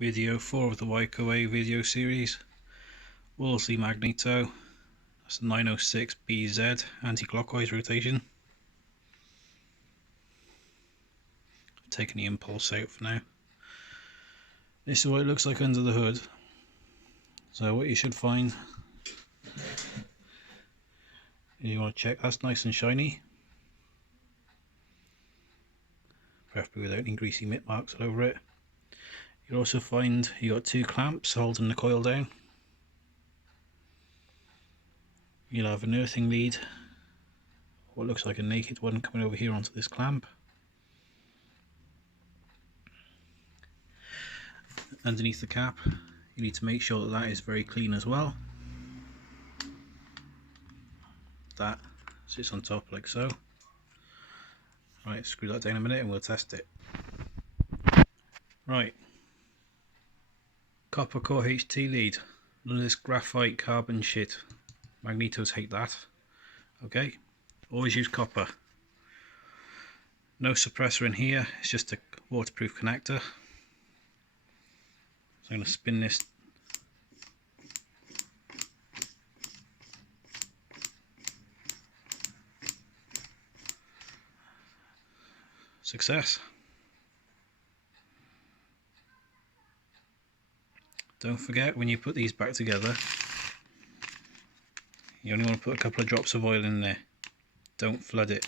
Video 4 of the Wico A video series. Wolseley magneto. That's the 906 BZ anti-clockwise rotation. I've taken the impulse out for now. This is what it looks like under the hood. So what you should find, you want to check that's nice and shiny, preferably without any greasy mitt marks all over it. You'll also find you got two clamps holding the coil down. You'll have an earthing lead, what looks like a naked one, coming over here onto this clamp. Underneath the cap, you need to make sure that that is very clean as well. That sits on top like so. Right, screw that down a minute and we'll test it. Right, copper core HT lead, none of this graphite carbon shit. Magnetos hate that. Okay, always use copper. No suppressor in here, it's just a waterproof connector. So I'm going to spin this success. Don't forget, when you put these back together, you only want to put a couple of drops of oil in there. Don't flood it.